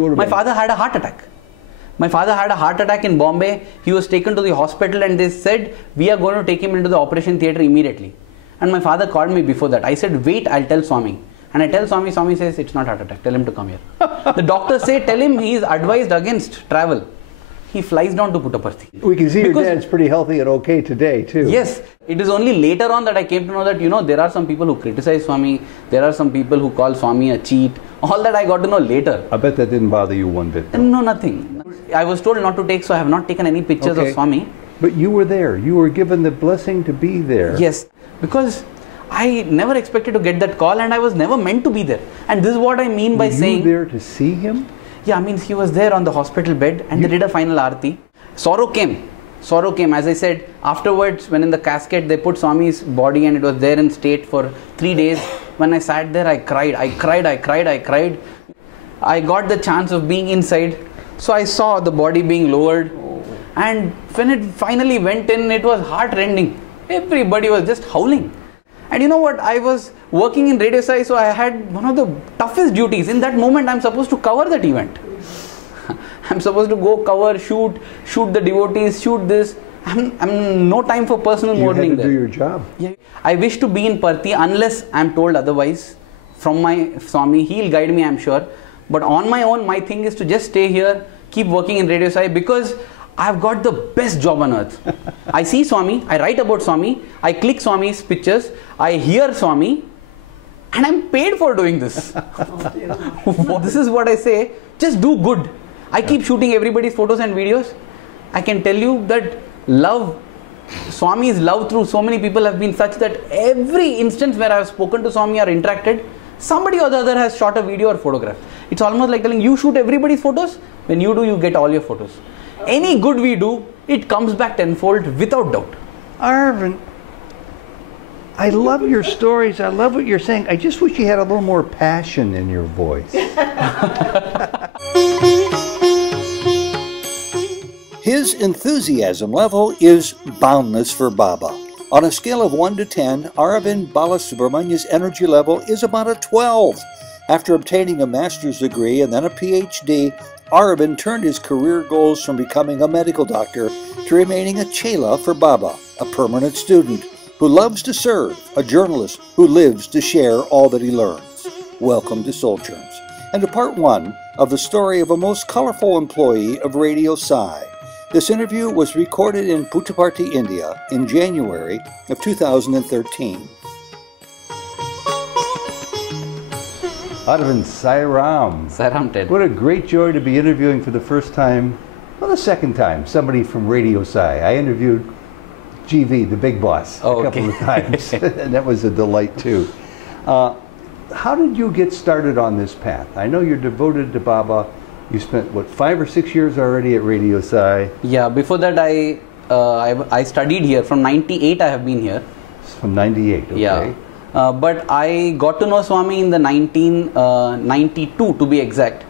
My father had a heart attack. My father had a heart attack in Bombay. He was taken to the hospital and they said, we are going to take him into the operation theatre immediately. And my father called me before that. I said, wait, I'll tell Swami. And I tell Swami, Swami says, it's not heart attack. Tell him to come here. The doctors say, tell him he is advised against travel. He flies down to Puttaparthi. We can see your dad's pretty healthy and okay today too. Yes. It is only later on that I came to know that, there are some people who criticize Swami. There are some people who call Swami a cheat. All that I got to know later. I bet that didn't bother you one bit. No, nothing. I was told not to take, so I have not taken any pictures of Swami. But you were there. You were given the blessing to be there. Yes. Because I never expected to get that call and I was never meant to be there. And this is what I mean by saying... Were you there to see him? Yeah, I mean, he was there on the hospital bed and they did a final aarti. Sorrow came. Sorrow came. As I said, afterwards, when in the casket, they put Swami's body and it was there in state for 3 days. When I sat there, I cried. I cried. I got the chance of being inside. So I saw the body being lowered. And when it finally went in, it was heart-rending. Everybody was just howling. And you know what? I was working in Radio Sai, so I had one of the toughest duties. In that moment, I'm supposed to cover that event. I'm supposed to go cover, shoot the devotees, shoot this. I'm no time for personal mourning there. You had to do your job. Yeah. I wish to be in Parthi unless I'm told otherwise from my Swami. He'll guide me, I'm sure. But on my own, my thing is to just stay here, keep working in Radio Sai because I've got the best job on earth. I see Swami, I write about Swami, I click Swami's pictures, I hear Swami, and I'm paid for doing this. This is what I say, just do good. I keep shooting everybody's photos and videos. I can tell you that Swami's love through so many people have been such that every instance where I have spoken to Swami or interacted, somebody or the other has shot a video or photograph. It's almost like telling you shoot everybody's photos. When you do, you get all your photos. Any good we do, it comes back tenfold without doubt. Aravind, I love your stories. I love what you're saying. I just wish you had a little more passion in your voice. His enthusiasm level is boundless for Baba. On a scale of 1 to 10, Aravind Balasubramanya's energy level is about a 12. After obtaining a master's degree and then a PhD, Aravind turned his career goals from becoming a medical doctor to remaining a chela for Baba, a permanent student who loves to serve, a journalist who lives to share all that he learns. Welcome to Souljourns, and to part 1 of the story of a most colorful employee of Radio Sai. This interview was recorded in Puttaparthi, India in January of 2013. Aravind, Sai Ram. Sai Ram, Ted. What a great joy to be interviewing for the first time, well, the second time, somebody from Radio Sai. I interviewed GV, the big boss, a couple of times, and that was a delight too. How did you get started on this path? I know you're devoted to Baba. You spent, what, 5 or 6 years already at Radio Sai? Yeah, before that I studied here. From 98 I have been here. From 98, okay. Yeah. But I got to know Swami in the 1992 to be exact.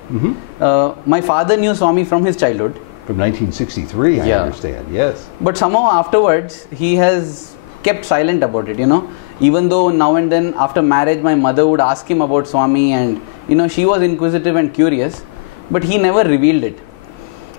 My father knew Swami from his childhood. From 1963, I understand, yes. But somehow afterwards, he has kept silent about it, Even though now and then after marriage, my mother would ask him about Swami and, she was inquisitive and curious. But he never revealed it.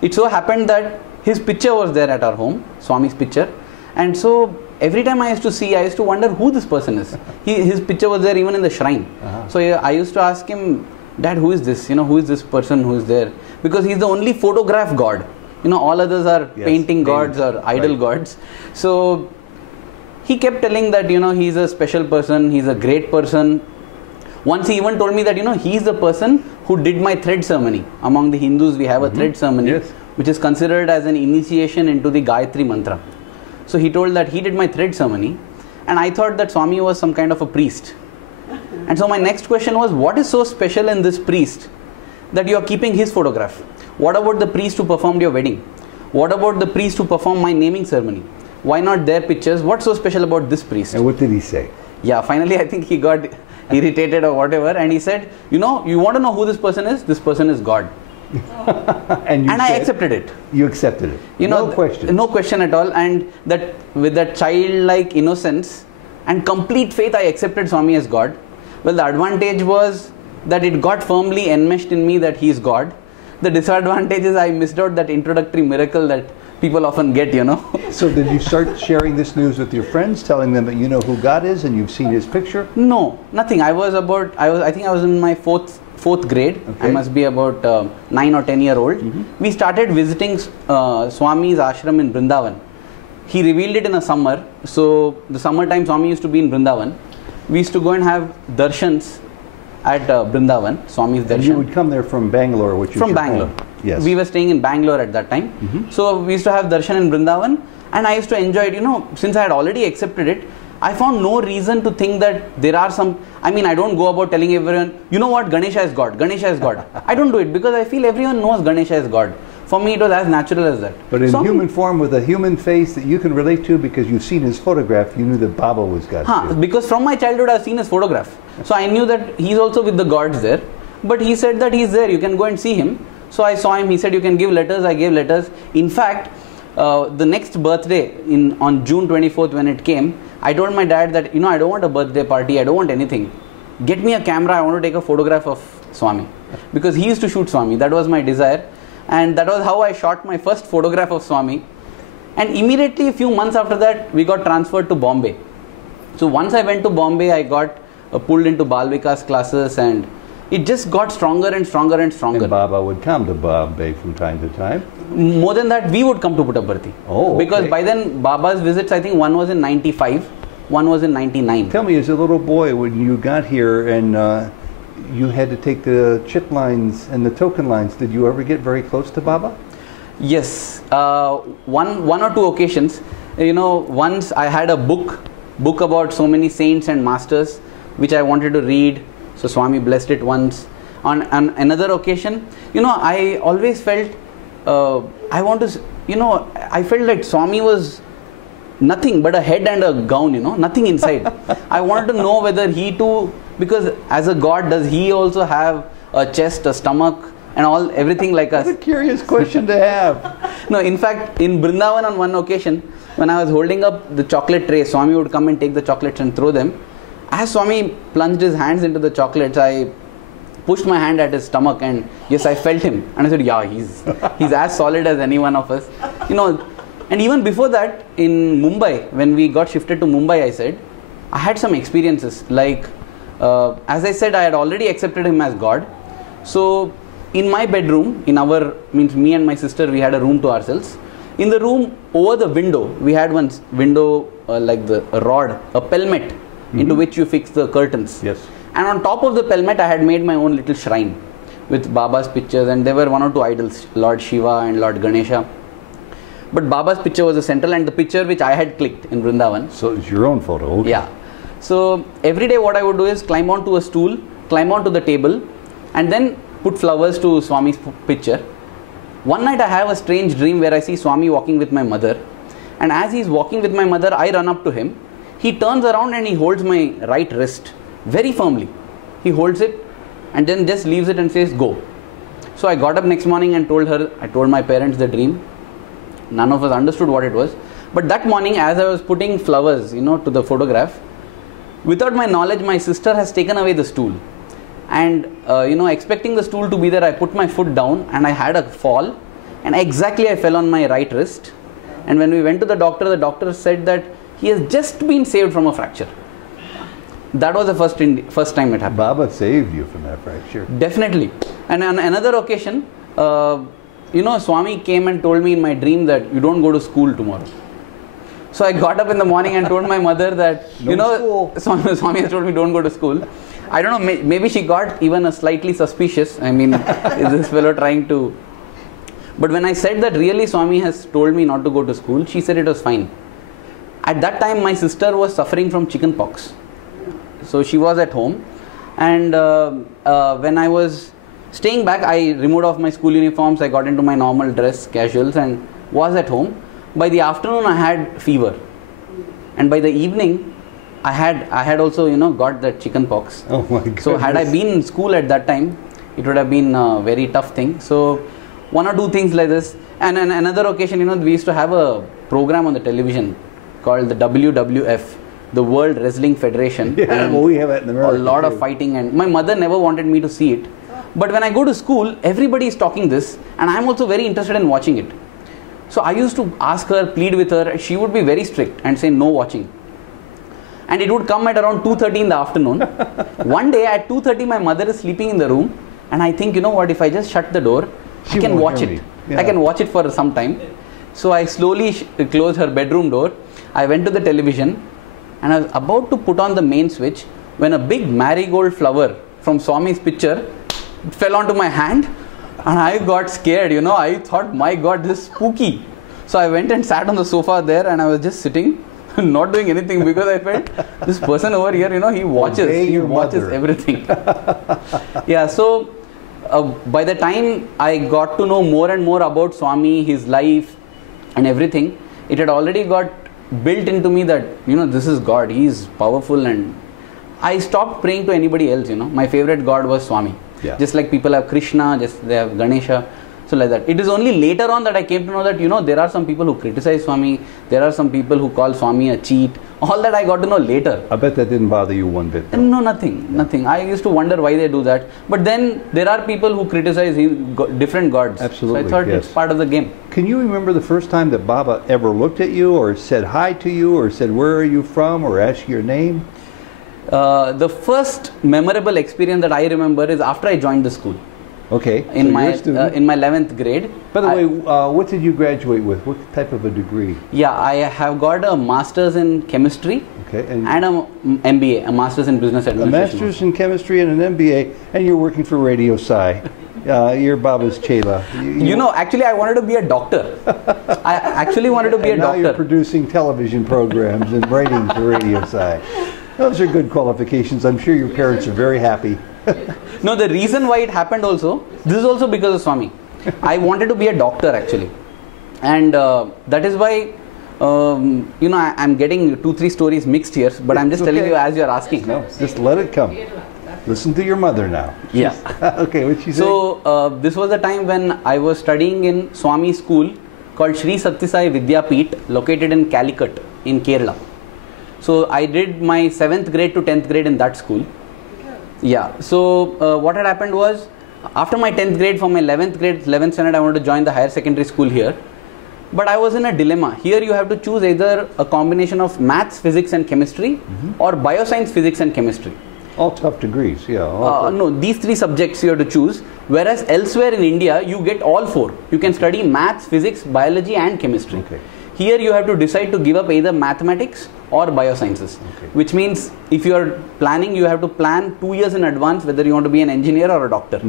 It so happened that his picture was there at our home, Swami's picture. And so every time I used to see, I used to wonder who this person is. His picture was there even in the shrine. So I used to ask him, Dad, who is this? Who is this person who is there? Because he's the only photograph god. All others are painting gods or idol gods. So he kept telling that, he's a special person, he's a great person. Once he even told me that, he's the person who did my thread ceremony. Among the Hindus, we have a thread ceremony, which is considered as an initiation into the Gayatri mantra. So he told that he did my thread ceremony, and I thought that Swami was some kind of a priest. And so my next question was, what is so special in this priest that you are keeping his photograph? What about the priest who performed your wedding? What about the priest who performed my naming ceremony? Why not their pictures? What's so special about this priest? And what did he say? Yeah, finally I think he got irritated or whatever, and he said, you want to know who this person is? This person is God. and I accepted it. You accepted it. No question. No question at all. And that with that childlike innocence and complete faith, I accepted Swami as God. Well, the advantage was that it got firmly enmeshed in me that he is God. The disadvantage is I missed out that introductory miracle that people often get, you know. So did you start sharing this news with your friends, telling them that you know who God is and you've seen his picture? No, nothing. I think I was in my fourth grade. Okay. I must be about 9 or 10-year-old. We started visiting Swami's ashram in Brindavan. He revealed it in the summer. So the summertime Swami used to be in Brindavan. We used to go and have darshans at Brindavan, Swami's darshan. And you would come there from Bangalore, which is from your Bangalore. home. Yes. We were staying in Bangalore at that time. So we used to have darshan in Brindavan, and I used to enjoy it. You know, since I had already accepted it, I found no reason to think that there are some. I mean, I don't go about telling everyone, you know what, Ganesha is God. Ganesha is God. I don't do it because I feel everyone knows Ganesha is God. For me, it was as natural as that. But in human form, with a human face that you can relate to because you've seen his photograph, you knew that Baba was God too. Because from my childhood, I've seen his photograph. So I knew that he's also with the gods there. But he said that he's there, you can go and see him. So I saw him, he said you can give letters, I gave letters. In fact, the next birthday, on June 24th when it came, I told my dad that, you know, I don't want a birthday party, I don't want anything. Get me a camera, I want to take a photograph of Swami. Because he used to shoot Swami, that was my desire. And that was how I shot my first photograph of Swami. And immediately, a few months after that, we got transferred to Bombay. So once I went to Bombay, I got pulled into Bal Vikas classes, and it just got stronger and stronger and stronger. And Baba would come to Bombay from time to time? More than that, we would come to Puttaparthi. Oh, okay. Because by then, Baba's visits, I think one was in 95, one was in 99. Tell me, as a little boy, when you got here and you had to take the chit lines and the token lines, did you ever get very close to Baba? Yes, one or two occasions. You know, once I had a book about so many saints and masters, which I wanted to read. So Swami blessed it once. On another occasion, you know, I always felt, I felt like Swami was nothing but a head and a gown, you know, nothing inside. I wanted to know whether he too, because as a god, does he also have a chest, a stomach, and everything like us? That's a curious question to have. No, in fact, in Brindavan on one occasion, when I was holding up the chocolate tray, Swami would come and take the chocolates and throw them. As Swami plunged his hands into the chocolates, I pushed my hand at his stomach, and yes, I felt him. And I said, yeah, he's as solid as any one of us. You know, and even before that, in Mumbai, when we got shifted to Mumbai, I said, I had some experiences. Like, as I said, I had already accepted him as God. So, in my bedroom, me and my sister, we had a room to ourselves. In the room, over the window, we had one window like a rod, a pelmet, into which you fix the curtains. Yes. And on top of the pelmet, I had made my own little shrine with Baba's pictures, and there were one or two idols, Lord Shiva and Lord Ganesha. But Baba's picture was the central, and the picture which I had clicked in Brindavan. So it's your own photo, okay. Yeah. So every day what I would do is climb onto a stool, climb onto the table, and then put flowers to Swami's picture. One night I have a strange dream where I see Swami walking with my mother, and as he's walking with my mother, I run up to him. He turns around and he holds my right wrist very firmly. He holds it and then just leaves it and says, go. So I got up next morning and I told my parents the dream. None of us understood what it was. But that morning, as I was putting flowers, you know, to the photograph, without my knowledge, my sister has taken away the stool. And, expecting the stool to be there, I put my foot down and I had a fall. And exactly I fell on my right wrist. And when we went to the doctor said that he has just been saved from a fracture. That was the first time it happened. Baba saved you from that fracture. Definitely. And on another occasion, Swami came and told me in my dream that you don't go to school tomorrow. So I got up in the morning and told my mother that, Swami has told me don't go to school. I don't know, maybe she got even a slightly suspicious. I mean, is this fellow trying to... But when I said that really Swami has told me not to go to school, she said it was fine. At that time, my sister was suffering from chicken pox. So she was at home. And when I was staying back, I removed off my school uniforms. I got into my normal dress, casuals, and was at home. By the afternoon, I had fever. And by the evening, I had also, got that chicken pox. Oh my goodness. So had I been in school at that time, it would have been a very tough thing. So one or two things like this. And on another occasion, we used to have a program on the television called the WWF, the World Wrestling Federation. Yeah, well, we have it in America. A lot of fighting, and my mother never wanted me to see it. But when I go to school, everybody is talking this, and I'm also very interested in watching it. So I used to ask her, plead with her. She would be very strict and say no watching. And it would come at around 2:30 in the afternoon. One day at 2:30, my mother is sleeping in the room, and I think, you know what, if I just shut the door, I can watch it. Yeah. I can watch it for some time. So I slowly closed her bedroom door. I went to the television, and I was about to put on the main switch when a big marigold flower from Swami's picture fell onto my hand, and I got scared, you know. I thought, my God, this is spooky. So I went and sat on the sofa there, and I was just sitting, not doing anything, because I felt this person over here, you know, he watches everything. Yeah, so by the time I got to know more and more about Swami, his life and everything, it had already got built into me that, you know, this is God, he is powerful, and I stopped praying to anybody else, you know. My favorite God was Swami. Yeah. Just like people have Krishna, just they have Ganesha, so like that. It is only later on that I came to know that, you know, there are some people who criticize Swami, there are some people who call Swami a cheat. All that I got to know later. I bet that didn't bother you one bit. No, nothing. I used to wonder why they do that. But then there are people who criticize different gods. Absolutely. So I thought it's part of the game. Can you remember the first time that Baba ever looked at you, or said hi to you, or said where are you from, or asked your name? The first memorable experience that I remember is after I joined the school. Okay. In my 11th grade. By the way, what did you graduate with? What type of a degree? Yeah, I have got a master's in chemistry. Okay. And a MBA, a master's in business administration. A master's in chemistry and an MBA, and you're working for Radio Sai. You're Baba's chela. You know, actually, I wanted to be a doctor. I actually wanted to be a doctor. Now you're producing television programs and writing for Radio Sai. Those are good qualifications. I'm sure your parents are very happy. No, the reason why it happened also, this is also because of Swami. I wanted to be a doctor actually. And that is why, you know, I'm getting 2-3 stories mixed here, but I'm just telling you as you're asking. No, just let it come. Listen to your mother now. Yeah. Okay, what she said? So, this was the time when I was studying in Swami school called Sri Satyasai Vidyapeeth, located in Calicut in Kerala. So I did my 7th grade to 10th grade in that school. Yeah. So what had happened was, after my 10th grade, for my 11th grade, 11th standard, I wanted to join the higher secondary school here. But I was in a dilemma. Here you have to choose either a combination of maths, physics and chemistry, or bioscience, physics and chemistry. All tough degrees, yeah. No, these 3 subjects you have to choose. Whereas elsewhere in India, you get all 4. You can study maths, physics, biology and chemistry. Okay. Here you have to decide to give up either mathematics or biosciences, which means if you are planning, you have to plan 2 years in advance whether you want to be an engineer or a doctor.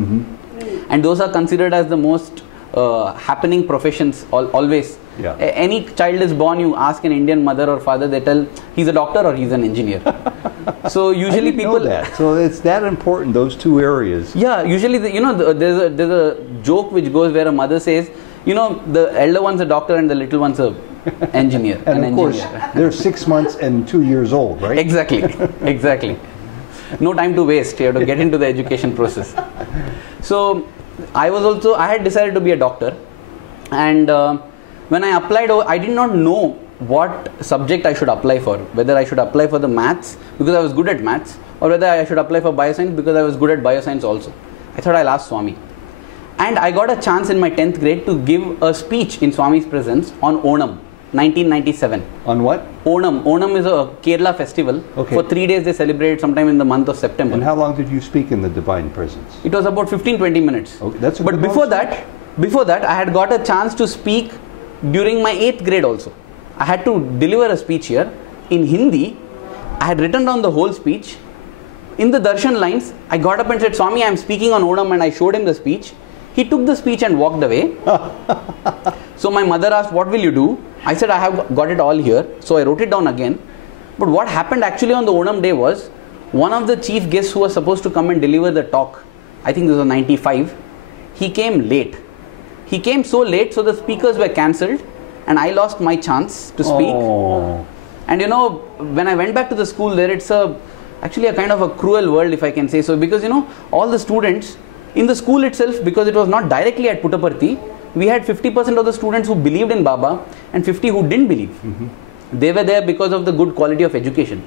And those are considered as the most happening professions always. Yeah. Any child is born, you ask an Indian mother or father, they tell he's a doctor or he's an engineer. So usually people know that. So it's that important, those 2 areas. Yeah, usually you know, there's a joke which goes where a mother says, you know, the elder one's a doctor and the little one's a engineer. And of course, they're 6 months and 2 years old, right? Exactly. No time to waste. You have to get into the education process. So I had decided to be a doctor, and when I applied, I did not know what subject I should apply for, whether I should apply for the maths because I was good at maths, or whether I should apply for bioscience because I was good at bioscience also. I thought I'll ask Swami. And I got a chance in my 10th grade to give a speech in Swami's presence on Onam, 1997. On what? Onam. Onam is a Kerala festival. Okay. For 3 days they celebrate sometime in the month of September. And how long did you speak in the Divine Presence? It was about 15-20 minutes. Okay, that's a but before that, I had got a chance to speak during my 8th grade also. I had to deliver a speech here in Hindi. I had written down the whole speech. In the darshan lines, I got up and said, Swami, I am speaking on Onam, and I showed him the speech. He took the speech and walked away. So my mother asked, what will you do? I said, I have got it all here. So I wrote it down again. But what happened actually on the Onam day was, one of the chief guests who was supposed to come and deliver the talk, I think this was 95, he came late. He came so late, so the speakers were cancelled and I lost my chance to speak. Oh. And you know, when I went back to the school there, it's actually a kind of a cruel world, if I can say so, because you know, all the students in the school itself, because it was not directly at Puttaparthi, we had 50% of the students who believed in Baba and 50 who didn't believe. They were there because of the good quality of education.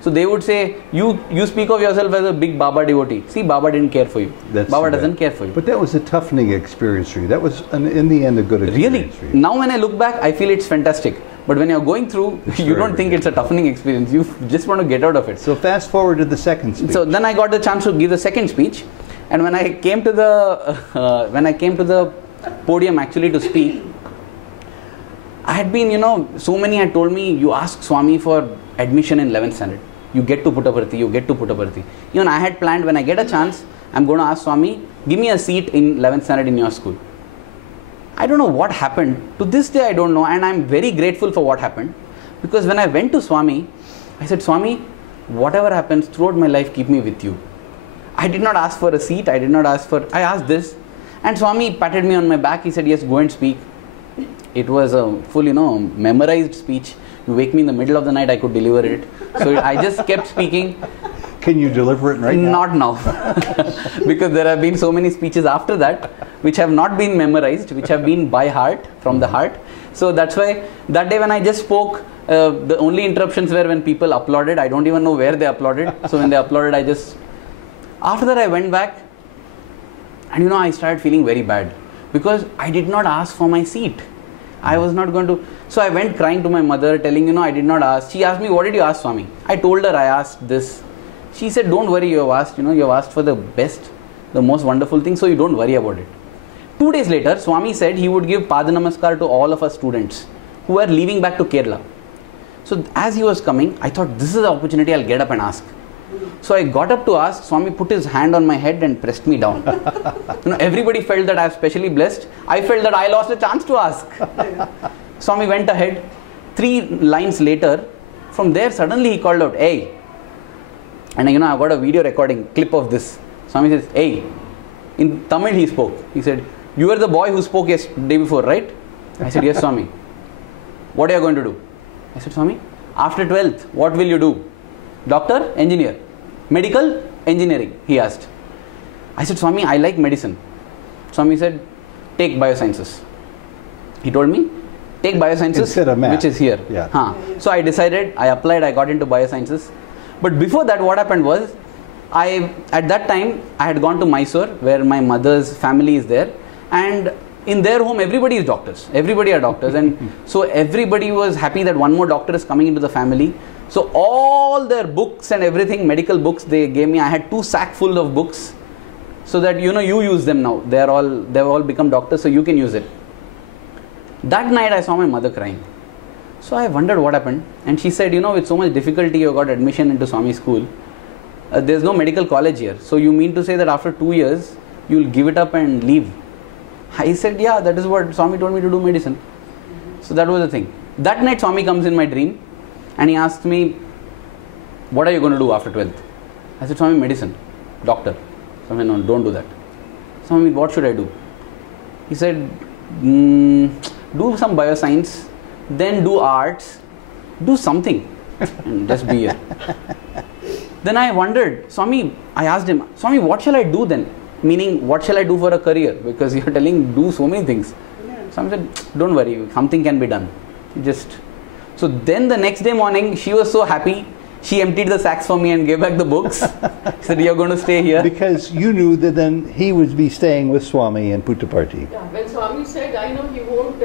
So they would say, you speak of yourself as a big Baba devotee. See, Baba didn't care for you. Baba doesn't care for you. But that was a toughening experience for you. That was, in the end, a good experience for you. Now when I look back, I feel it's fantastic. But when you're going through, you don't think it's a toughening experience. You just want to get out of it. So fast forward to the second speech. So then I got the chance to give the second speech. And when I came to the podium actually to speak, I had been, so many had told me, you ask Swami for admission in 11th standard. You get to Puttaparthi, you get to Puttaparthi. Even I had planned, when I get a chance, I'm going to ask Swami, give me a seat in 11th standard in your school. I don't know what happened. To this day, I don't know. And I'm very grateful for what happened. Because when I went to Swami, I said, Swami, whatever happens throughout my life, keep me with you. I did not ask for a seat. I asked this. And Swami patted me on my back. He said, yes, go and speak. It was a full, memorized speech. You wake me in the middle of the night, I could deliver it. So I just kept speaking. Can you deliver it right now? Not now. Because there have been so many speeches after that, which have not been memorized, which have been by heart, from the heart. So that's why that day when I just spoke, the only interruptions were when people applauded. I don't even know where they applauded. So when they applauded, after that I went back and I started feeling very bad because I did not ask for my seat. I was not going to. So I went crying to my mother, telling, I did not ask. She asked me, what did you ask, Swami? I told her I asked this. She said, don't worry, you have asked, you have asked for the best, the most wonderful thing, so you don't worry about it. 2 days later, Swami said he would give Pada Namaskar to all of us students who were leaving back to Kerala. So as he was coming, I thought, this is the opportunity, I'll get up and ask. So I got up to ask. Swami put his hand on my head and pressed me down. Everybody felt that I was specially blessed. I felt that I lost a chance to ask. Swami went ahead. 3 lines later, from there suddenly he called out, hey. And I got a video recording clip of this. Swami says, hey. In Tamil he spoke. He said, you were the boy who spoke day before, right? I said, yes, Swami. What are you going to do? I said, Swami, after 12th, what will you do? Doctor, engineer, medical, engineering, he asked. I said, Swami, I like medicine. Swami said, take biosciences. He told me, take biosciences, which is here. Yeah. So I decided, I applied, I got into biosciences. But before that, what happened was, at that time, I had gone to Mysore, where my mother's family is there. And in their home, everybody is doctors. Everybody are doctors. And so everybody was happy that one more doctor is coming into the family. So all their books and everything, medical books, they gave me. I had 2 sacks full of books, so that you use them now. They've all become doctors, so you can use it. That night I saw my mother crying. So I wondered what happened, and she said, with so much difficulty you got admission into Swami school. There's no medical college here. So you mean to say that after 2 years you'll give it up and leave? I said, yeah, that is what Swami told me to do, medicine. So that was the thing. That night Swami comes in my dream. And he asked me, what are you going to do after 12th? I said, Swami, medicine, doctor. Swami, no, don't do that. Swami, what should I do? He said, do some bioscience, then do arts, do something, and just be here. Then I wondered, Swami, I asked him, Swami, what shall I do then? Meaning, what shall I do for a career? Because you're telling, do so many things. Swami said, don't worry, something can be done. So then the next day morning, she was so happy. She emptied the sacks for me and gave back the books. She said, you're going to stay here. Because you knew that then he would be staying with Swami in Puttaparthi. Yeah, when Swami said, I know he won't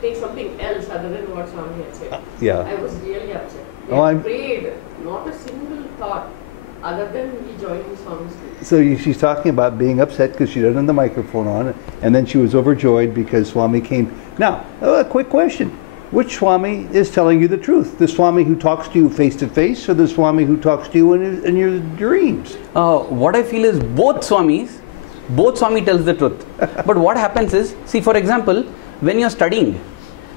take something else other than what Swami had said. Yeah. I was really upset. I prayed, not a single thought other than me joining Swami's school. So she's talking about being upset because she doesn't have the microphone on, and then she was overjoyed because Swami came. Now, a quick question. Which Swami is telling you the truth? The Swami who talks to you face to face, or the Swami who talks to you in your dreams? What I feel is both Swami tells the truth. But what happens is, see, for example, when you're studying,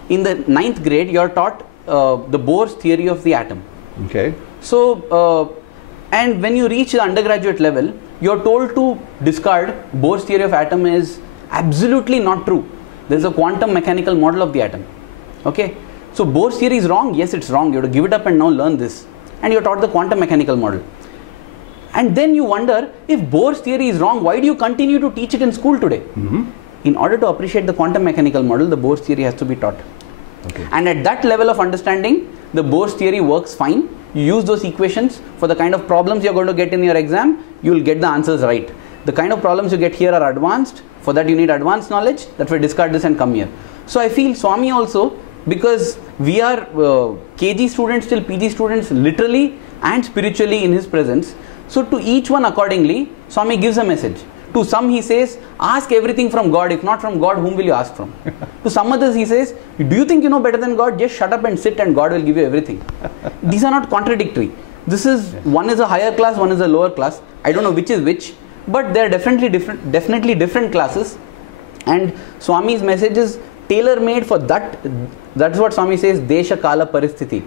in the 9th grade, you're taught the Bohr's theory of the atom. Okay. So, and when you reach the undergraduate level, you're told to discard Bohr's theory of atom is absolutely not true. There's a quantum mechanical model of the atom. Okay. So Bohr's theory is wrong. Yes, it's wrong. You have to give it up and now learn this. And you're taught the quantum mechanical model. And then you wonder, if Bohr's theory is wrong, why do you continue to teach it in school today? In order to appreciate the quantum mechanical model, the Bohr's theory has to be taught. Okay. And at that level of understanding, the Bohr's theory works fine. You use those equations for the kind of problems you're going to get in your exam, you will get the answers right. The kind of problems you get here are advanced. For that you need advanced knowledge. That's why discard this and come here. So I feel Swami also, because we are KG students till PG students literally and spiritually in his presence. So to each one accordingly, Swami gives a message. To some he says, ask everything from God. If not from God, whom will you ask from? To some others he says, do you think you know better than God? Just shut up and sit and God will give you everything. These are not contradictory. This is, one is a higher class, one is a lower class. I don't know which is which, but they are definitely different classes. And Swami's message is tailor-made for that. That's what Swami says, Desha Kala Paristhiti.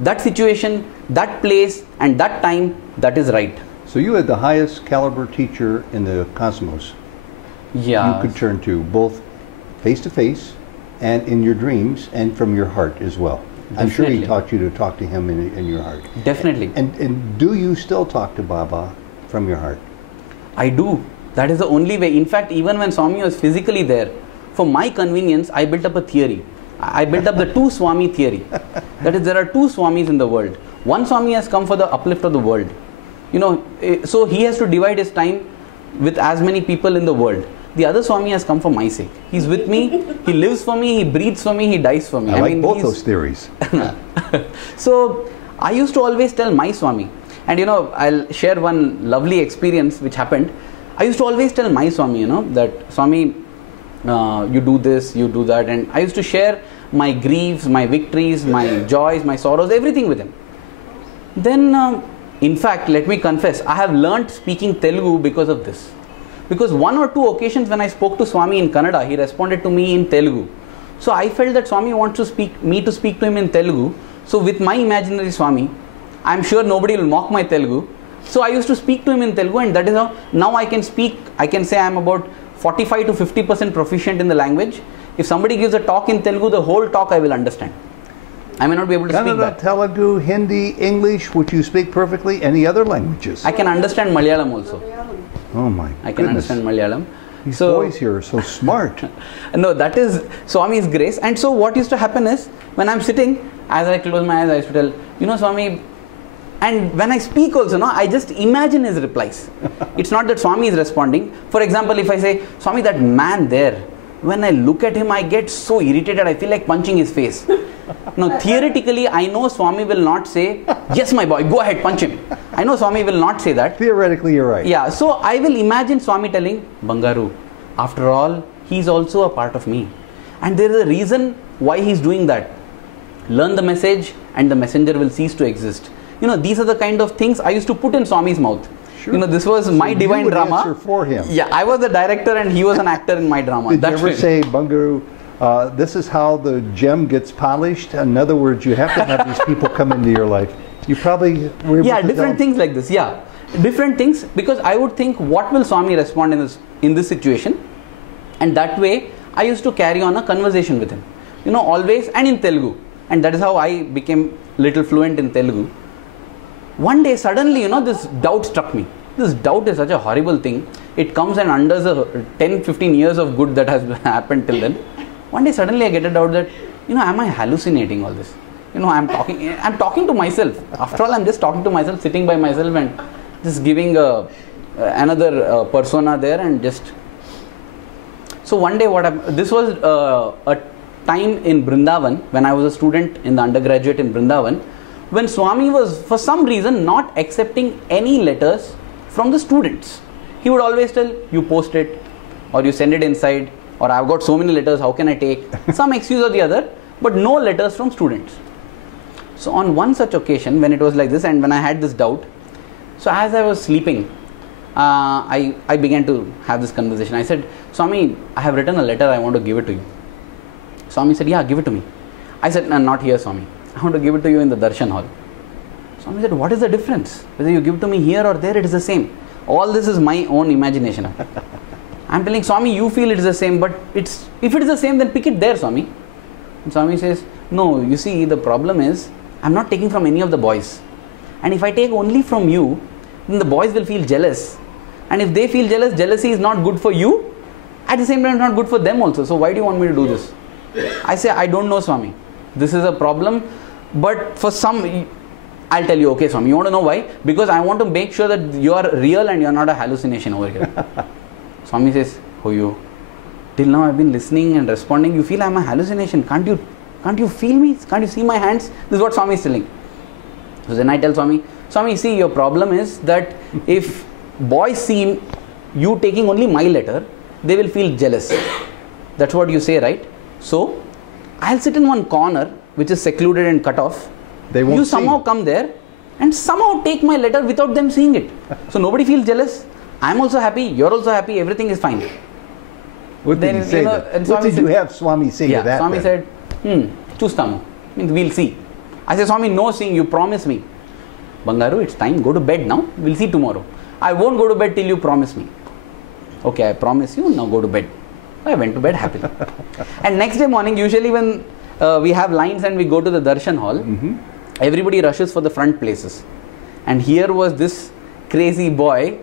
That situation, that place and that time, that is right. So you had the highest caliber teacher in the cosmos. Yeah. You could turn to, both face to face and in your dreams and from your heart as well. Definitely. I'm sure he taught you to talk to him in your heart. Definitely. And do you still talk to Baba from your heart? I do. That is the only way. In fact, even when Swami was physically there, for my convenience, I built up a theory. I built up the two Swami theory. That is, there are two Swamis in the world. One Swami has come for the uplift of the world. You know, so he has to divide his time with as many people in the world. The other Swami has come for my sake. He's with me, he lives for me, he breathes for me, he dies for me. I like both those theories. So, I used to always tell my Swami, and you know, I'll share one lovely experience which happened. I used to always tell my Swami, you know, that Swami, you do this, you do that, and I used to share my griefs, my victories, my joys, my sorrows, everything with him. Then, in fact, let me confess, I have learnt speaking Telugu because of this. Because one or two occasions when I spoke to Swami in Kannada, he responded to me in Telugu. So I felt that Swami wants to speak to him in Telugu. So with my imaginary Swami, I am sure nobody will mock my Telugu. So I used to speak to him in Telugu, and that is how now I can speak. I can say I am about 45 to 50% proficient in the language. If somebody gives a talk in Telugu, the whole talk I will understand. I may not be able to speak that. Telugu, Hindi, English, which you speak perfectly, any other languages? I can understand Malayalam also. Oh my I can understand Malayalam. These boys here are so smart. No, that is Swami's grace. And so what used to happen is, when I'm sitting, as I close my eyes, I used to tell, you know, Swami, and when I speak also, no, I just imagine his replies. It's not that Swami is responding. For example, if I say, Swami, that man there, when I look at him, I get so irritated, I feel like punching his face. Now, theoretically, I know Swami will not say, yes, my boy, go ahead, punch him. I know Swami will not say that. Theoretically, you're right. Yeah, so I will imagine Swami telling, Bangaru, after all, he's also a part of me. And there is a reason why he's doing that. Learn the message and the messenger will cease to exist. You know, these are the kind of things I used to put in Swami's mouth. Sure. You know, this was my divine you would drama. Answer for him. Yeah, I was the director and he was an actor in my drama. Did you ever say, Bangaru, this is how the gem gets polished? In other words, you have to have these people come into your life. You probably were able to different things like this. Yeah, different things, because I would think, what will Swami respond in this situation? And that way, I used to carry on a conversation with him. You know, always, and in Telugu. And that is how I became little fluent in Telugu. One day, suddenly, you know, this doubt struck me. This doubt is such a horrible thing. It comes and undoes 10-15 years of good that has happened till then. One day, suddenly I get a doubt that, you know, am I hallucinating all this? You know, I'm talking to myself. After all, I'm just talking to myself, sitting by myself and just giving another persona there and just... So one day, this was a time in Brindavan, when I was a student in the undergraduate in Brindavan, when Swami was, for some reason, not accepting any letters from the students. He would always tell, you post it, or you send it inside, or I've got so many letters, how can I take? Some excuse or the other, but no letters from students. So on one such occasion, when it was like this, and when I had this doubt, so as I was sleeping, I began to have this conversation. I said, Swami, I have written a letter, I want to give it to you. Swami said, yeah, give it to me. I said, no, not here, Swami. I want to give it to you in the darshan hall. Swami said, what is the difference? Whether you give it to me here or there, it is the same. All this is my own imagination. I'm telling Swami, you feel it is the same, but if it is the same, then pick it there, Swami. And Swami says, no, you see, the problem is, I'm not taking from any of the boys. And if I take only from you, then the boys will feel jealous. And if they feel jealous, jealousy is not good for you. At the same time, it's not good for them also. So why do you want me to do this? I say, I don't know, Swami. This is a problem. But for some, I'll tell you, okay, Swami, you want to know why? Because I want to make sure that you are real and you are not a hallucination over here. Swami says, oh, you, till now I've been listening and responding, you feel I'm a hallucination. Can't you feel me? Can't you see my hands? This is what Swami is telling. So then I tell Swami, Swami, see, your problem is that if boys see you taking only my letter, they will feel jealous. That's what you say, right? So I'll sit in one corner which is secluded and cut off. They won't you see. somehow come there and somehow take my letter without them seeing it. So nobody feels jealous. I'm also happy. You're also happy. Everything is fine. What did he say? What did you have Swami say to that? Swami said, chustamu. Means we'll see. I said, Swami, no seeing. You promise me. Bangaru, it's time. Go to bed now. We'll see tomorrow. I won't go to bed till you promise me. Okay, I promise you. Now go to bed. I went to bed happily. And next day morning, usually when we have lines and we go to the darshan hall, everybody rushes for the front places. And here was this crazy boy,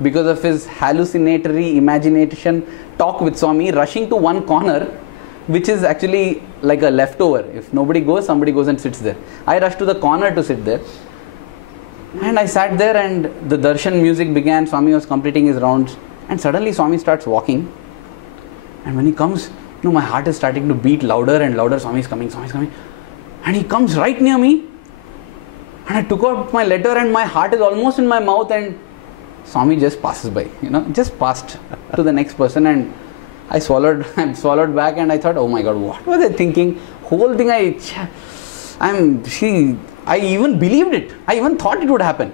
because of his hallucinatory imagination talk with Swami, rushing to one corner, which is actually like a leftover. If nobody goes, somebody goes and sits there. I rushed to the corner to sit there. And I sat there and the darshan music began. Swami was completing his rounds. And suddenly Swami starts walking. And when he comes, my heart is starting to beat louder and louder. Swami is coming, Swami is coming. And he comes right near me. And I took out my letter and my heart is almost in my mouth and Swami just passes by, just passed to the next person, and I swallowed back and I thought, oh my God, what was I thinking? Whole thing I even believed it. I even thought it would happen.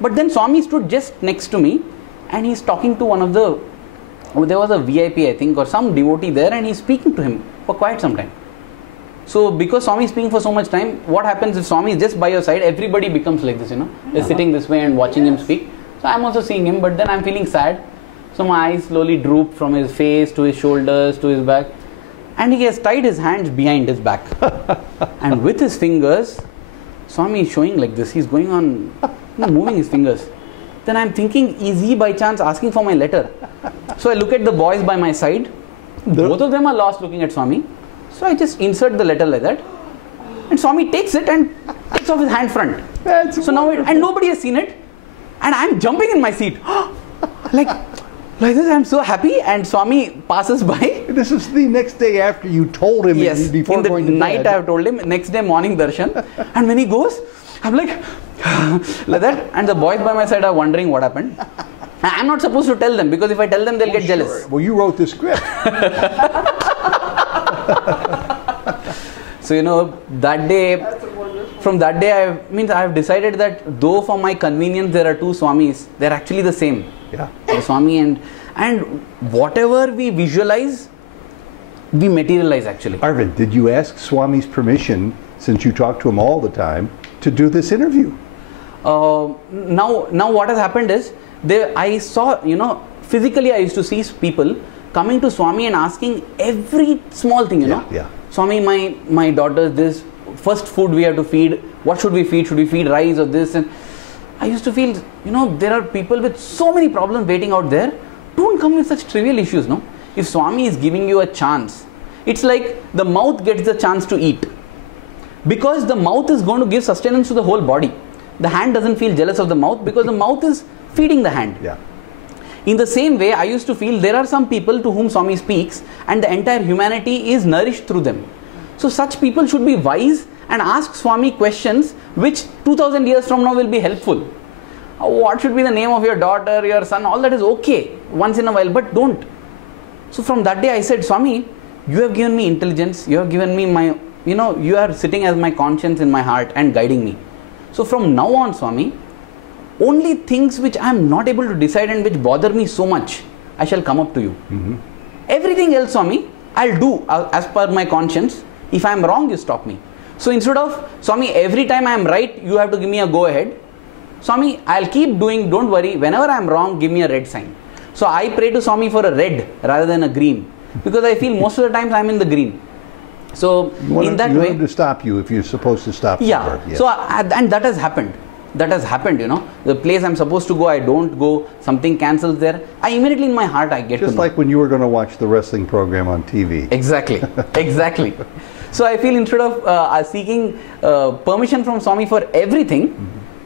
But then Swami stood just next to me and he's talking to one of the, there was a VIP I think or some devotee there, and he's speaking to him for quite some time. So because Swami is speaking for so much time, what happens if Swami is just by your side, everybody becomes like this, They're sitting this way and watching him speak. So I'm also seeing him, but then I'm feeling sad. So my eyes slowly droop from his face to his shoulders to his back. And he has tied his hands behind his back. And with his fingers, Swami is showing like this. He's going on, moving his fingers. Then I'm thinking, is he by chance asking for my letter? So I look at the boys by my side. Both of them are lost looking at Swami. So I just insert the letter like that. And Swami takes it and takes off his hand front. That's so now and nobody has seen it. And I'm jumping in my seat. like this, I'm so happy. And Swami passes by. This is the next day after you told him. Yes, before in the going to night bed. I have told him. Next day morning darshan. And when he goes, I'm like that. And the boys by my side are wondering what happened. I'm not supposed to tell them, because if I tell them, they'll get jealous. Well, you wrote the script. So, that day, from that day, I have decided that though for my convenience there are two Swamis, they're actually the same. Yeah. The Swami and whatever we visualize, we materialize actually. Aravind, did you ask Swami's permission, since you talk to him all the time, to do this interview? Now what has happened is, I saw, physically I used to see people coming to Swami and asking every small thing, Yeah. Swami, my daughter, this first food we have to feed, what should we feed? Should we feed rice or this? And I used to feel, there are people with so many problems waiting out there. Don't come with such trivial issues, no? If Swami is giving you a chance, it's like the mouth gets the chance to eat. Because the mouth is going to give sustenance to the whole body. The hand doesn't feel jealous of the mouth because the mouth is feeding the hand. Yeah. In the same way, I used to feel there are some people to whom Swami speaks and the entire humanity is nourished through them. So such people should be wise and ask Swami questions which 2000 years from now will be helpful. What should be the name of your daughter, your son, all that is okay once in a while, but don't. So from that day I said, Swami, you have given me intelligence, you have given me my, you are sitting as my conscience in my heart and guiding me. So from now on, Swami, only things which I am not able to decide and which bother me so much, I shall come up to you. Everything else, Swami, I'll do as per my conscience. If I am wrong, you stop me. So instead of, Swami, every time I am right, you have to give me a go ahead. Swami, I'll keep doing, don't worry. Whenever I am wrong, give me a red sign. So I pray to Swami for a red rather than a green, because I feel most of the times I am in the green. So in that way, you want him to stop you if you're supposed to stop. Yeah. Yes. So and that has happened. that has happened, you know. The place I'm supposed to go, I don't go, something cancels there. I immediately in my heart, I get to know. Just like when you were going to watch the wrestling program on TV. Exactly, exactly. So I feel instead of seeking permission from Swami for everything,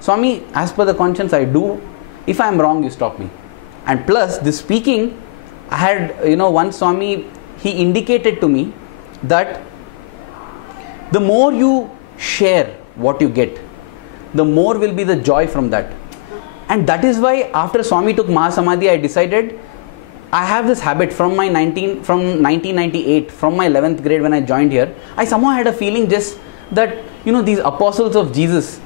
Swami, as per the conscience, I do. If I am wrong, you stop me. And plus, this speaking, I had, you know, once Swami, he indicated to me that the more you share what you get, the more will be the joy from that. And that is why after Swami took Mahasamadhi, I decided I have this habit from 1998, from my 11th grade when I joined here. I somehow had a feeling just that, you know, these apostles of Jesus,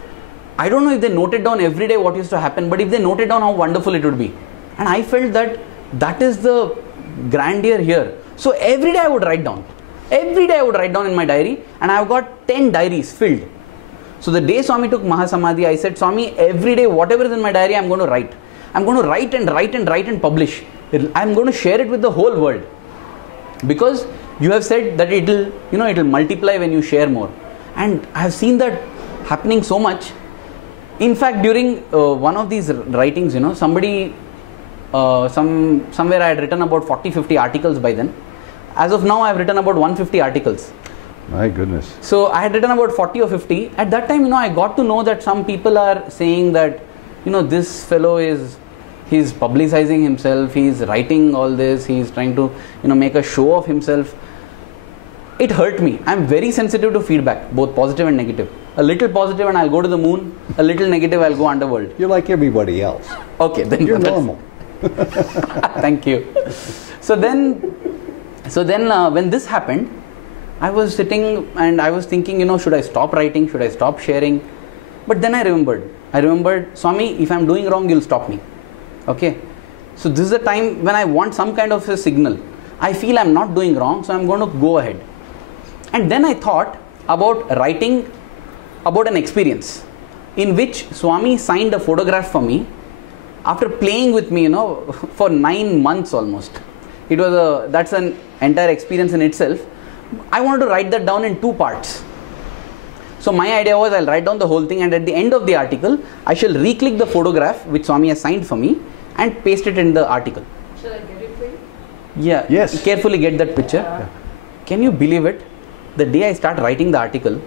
I don't know if they noted down every day what used to happen, but if they noted down how wonderful it would be. And I felt that that is the grandeur here. So every day I would write down. Every day I would write down in my diary, and I've got 10 diaries filled. So the day Swami took Mahasamadhi, I said, Swami, every day whatever is in my diary, I'm going to write. I'm going to write and write and write and publish. I'm going to share it with the whole world. Because you have said that it'll, you know, it'll multiply when you share more. And I have seen that happening so much. In fact, during one of these writings, you know, somebody, somewhere I had written about 40-50 articles by then. As of now, I have written about 150 articles. My goodness. So I had written about 40 or 50. At that time, you know, I got to know that some people are saying that, you know, this fellow he's publicizing himself, he's writing all this, he's trying to, you know, make a show of himself. It hurt me. I'm very sensitive to feedback, both positive and negative. A little positive and I'll go to the moon, a little negative, I'll go underworld. You're like everybody else. Okay, then you're normal. Thank you. So then when this happened, I was sitting and I was thinking, you know, should I stop writing? Should I stop sharing? But then I remembered, Swami, if I'm doing wrong, you'll stop me. Okay. So this is a time when I want some kind of a signal. I feel I'm not doing wrong, so I'm going to go ahead. And then I thought about writing about an experience in which Swami signed a photograph for me after playing with me, you know, for 9 months almost. It was that's an entire experience in itself. I wanted to write that down in 2 parts. So my idea was I'll write down the whole thing, and at the end of the article, I shall re-click the photograph which Swami has signed for me and paste it in the article. Shall I get it for you? Yeah. Yes. Carefully get that picture. Can you believe it? The day I start writing the article,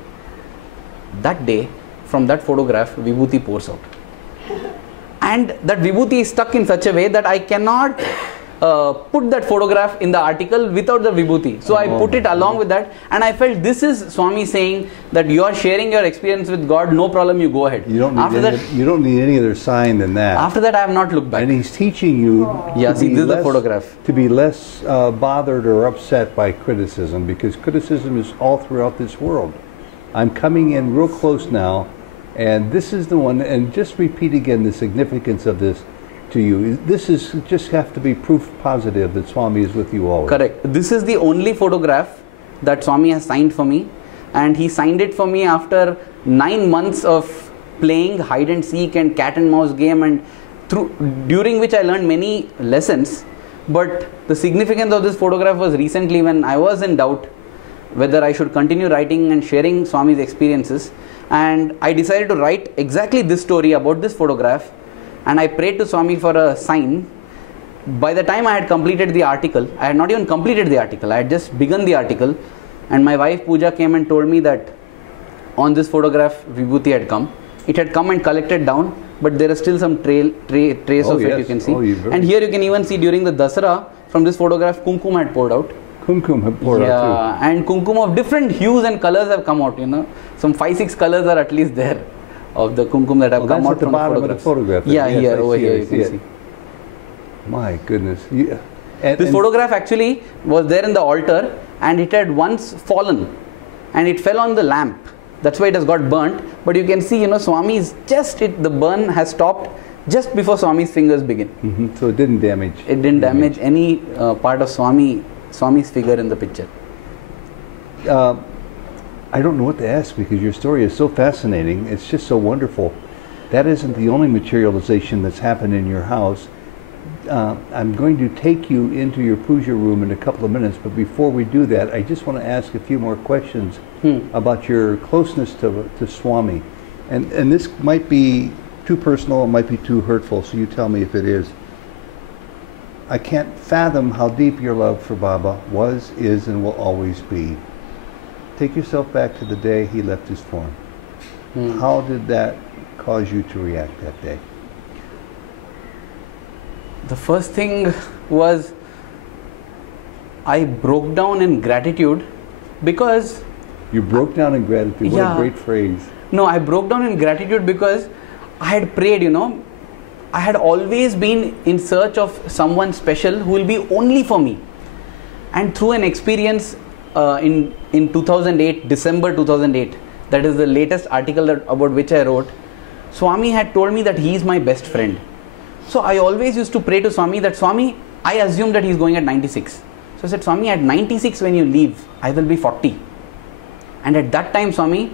that day, from that photograph, Vibhuti pours out. And that Vibhuti is stuck in such a way that I cannot put that photograph in the article without the Vibhuti. So I put it along with that, and I felt this is Swami saying that you are sharing your experience with God, no problem, you go ahead. You don't need, you don't need any other sign than that. After that, I have not looked back. And he's teaching you see, this is the photograph. To be less bothered or upset by criticism, because criticism is all throughout this world. I'm coming in real close now, and this is the one, and just repeat again the significance of this to you. This is just have to be proof positive that Swami is with you always. Correct. This is the only photograph that Swami has signed for me, and he signed it for me after 9 months of playing hide and seek and cat and mouse game, and during which I learned many lessons. But the significance of this photograph was recently when I was in doubt whether I should continue writing and sharing Swami's experiences, and I decided to write exactly this story about this photograph, and I prayed to Swami for a sign. By the time I had completed the article, I had not even completed the article, I had just begun the article, and my wife Pooja came and told me that on this photograph Vibhuti had come. It had come and collected down, but there is still some trace of it, you can see. And here you can even see during the Dasara, from this photograph, kumkum had poured out. Kumkum had poured out too. Yeah, and kumkum of different hues and colors have come out, you know. Some 5-6 colors are at least there of the kumkum that have come out from the photograph. Yeah, yes, here, over here, you can see. My goodness. This photograph actually was there in the altar, and it had once fallen, and it fell on the lamp. That's why it has got burnt. But you can see, you know, Swami's the burn has stopped just before Swami's fingers begin. So it didn't damage. It didn't damage any part of Swami's figure in the picture. I don't know what to ask, because your story is so fascinating. It's just so wonderful. That isn't the only materialization that's happened in your house. I'm going to take you into your puja room in a couple of minutes, but before we do that, I just want to ask a few more questions about your closeness to Swami. And this might be too personal, it might be too hurtful, so you tell me if it is. I can't fathom how deep your love for Baba was, is, and will always be. Take yourself back to the day he left his form. How did that cause you to react that day? The first thing was I broke down in gratitude because... You broke down in gratitude. What a great phrase. No, I broke down in gratitude because I had prayed, you know. I had always been in search of someone special who will be only for me. And through an experience in 2008, December 2008, that is the latest article about which I wrote, Swami had told me that he is my best friend. So I always used to pray to Swami that, Swami, I assumed that he is going at 96. So I said, Swami, at 96 when you leave, I will be 40. And at that time, Swami,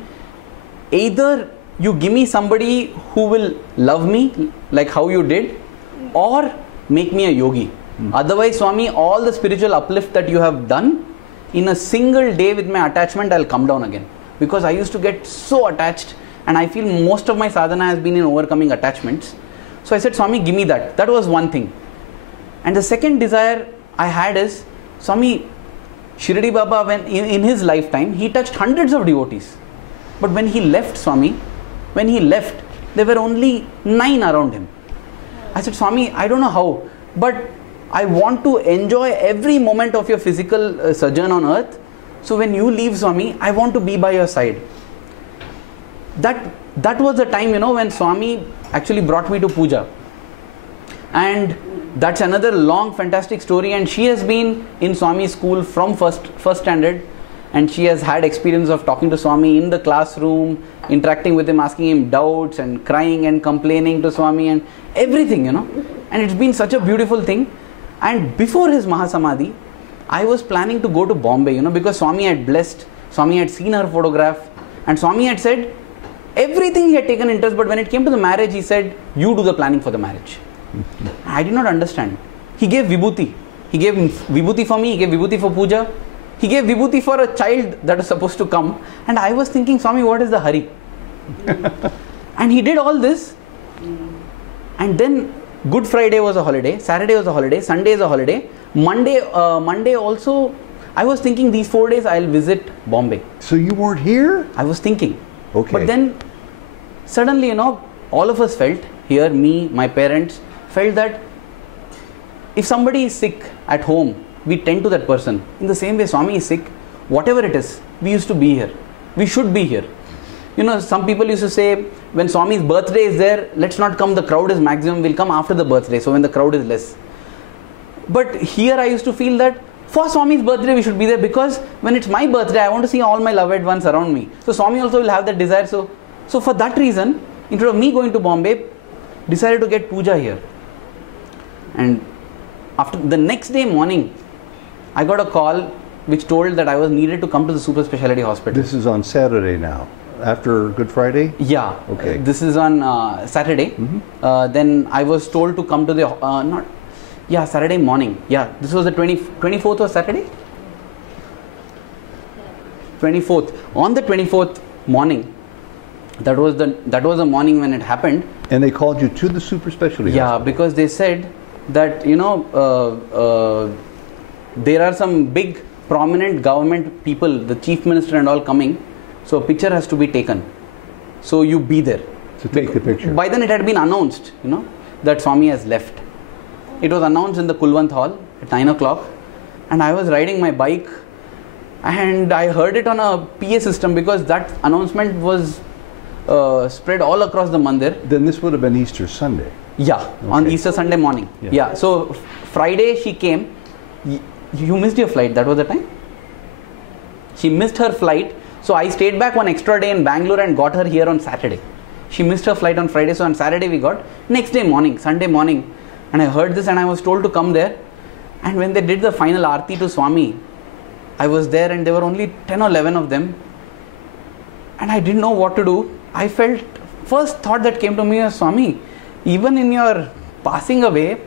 either you give me somebody who will love me like how you did, or make me a yogi. Otherwise, Swami, all the spiritual uplift that you have done, in a single day with my attachment, I'll come down again. Because I used to get so attached, and I feel most of my sadhana has been in overcoming attachments. So I said, Swami, give me that. That was one thing. And the second desire I had is, Swami, Shirdi Baba, when in his lifetime, he touched hundreds of devotees. But when he left, Swami, when he left, there were only 9 around him. I said, Swami, I don't know how, but I want to enjoy every moment of your physical sojourn on earth. So when you leave, Swami, I want to be by your side. That was the time, you know, when Swami actually brought me to puja. And that's another long, fantastic story. And she has been in Swami's school from first standard. And she has had experience of talking to Swami in the classroom, interacting with him, asking him doubts and crying and complaining to Swami and everything, you know. And it's been such a beautiful thing. And before his Mahasamadhi, I was planning to go to Bombay, you know, because Swami had blessed, Swami had seen her photograph, and Swami had said everything he had taken interest, but when it came to the marriage, he said, you do the planning for the marriage. I did not understand. He gave vibhuti. He gave vibhuti for me, he gave vibhuti for puja. He gave vibhuti for a child that was supposed to come. And I was thinking, Swami, what is the hurry? And he did all this. And then Good Friday was a holiday, Saturday was a holiday, Sunday is a holiday. Monday also, I was thinking these 4 days I'll visit Bombay. So you weren't here? I was thinking. Okay. But then suddenly, you know, all of us felt, here, me, my parents, felt that if somebody is sick at home, we tend to that person. In the same way, Swami is sick, whatever it is, we used to be here. We should be here. You know, some people used to say, when Swami's birthday is there, let's not come, the crowd is maximum, we'll come after the birthday, so when the crowd is less. But here I used to feel that for Swami's birthday we should be there, because when it's my birthday, I want to see all my loved ones around me. So Swami also will have that desire. So for that reason, instead of me going to Bombay, decided to get puja here. And after the next day morning, I got a call which told that I was needed to come to the super specialty hospital. This is on Saturday now, after Good Friday? Yeah. Okay. This is on Saturday. Then I was told to come to the, Saturday morning. Yeah, this was the 24th was Saturday? 24th. On the 24th morning, that was the morning when it happened. And they called you to the super specialty hospital? Because they said that, you know, there are some big prominent government people, the chief minister and all coming, so a picture has to be taken. So you be there. To take the picture. By then it had been announced, you know, that Swami has left. It was announced in the Kulwant Hall at 9 o'clock, and I was riding my bike and I heard it on a PA system, because that announcement was spread all across the mandir. Then this would have been Easter Sunday. Yeah, okay. On Easter Sunday morning. Yeah. So Friday she came. You missed your flight, that was the time? She missed her flight, so I stayed back one extra day in Bangalore and got her here on Saturday. She missed her flight on Friday, so on Saturday we got. Next day morning, Sunday morning, and I heard this and I was told to come there. And when they did the final Aarti to Swami, I was there and there were only 10 or 11 of them. And I didn't know what to do. I felt, first thought that came to me was, Swami, even in your passing away,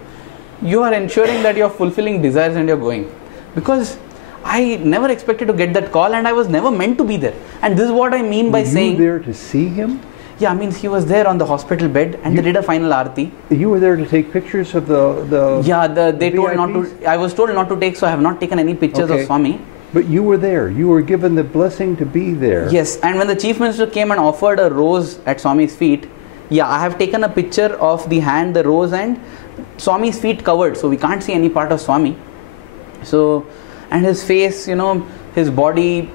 you are ensuring that you are fulfilling desires and you are going. Because I never expected to get that call and I was never meant to be there. And this is what I mean by saying... Were you there to see him? Yeah, I mean, he was there on the hospital bed and they did a final arti. You were there to take pictures of the Yeah, they told VIPs? not to. I was told not to take, so I have not taken any pictures of Swami. But you were there. You were given the blessing to be there. Yes, and when the Chief Minister came and offered a rose at Swami's feet, yeah, I have taken a picture of the hand, the rose, and Swami's feet covered, so we can't see any part of Swami. So, and his face, you know, his body.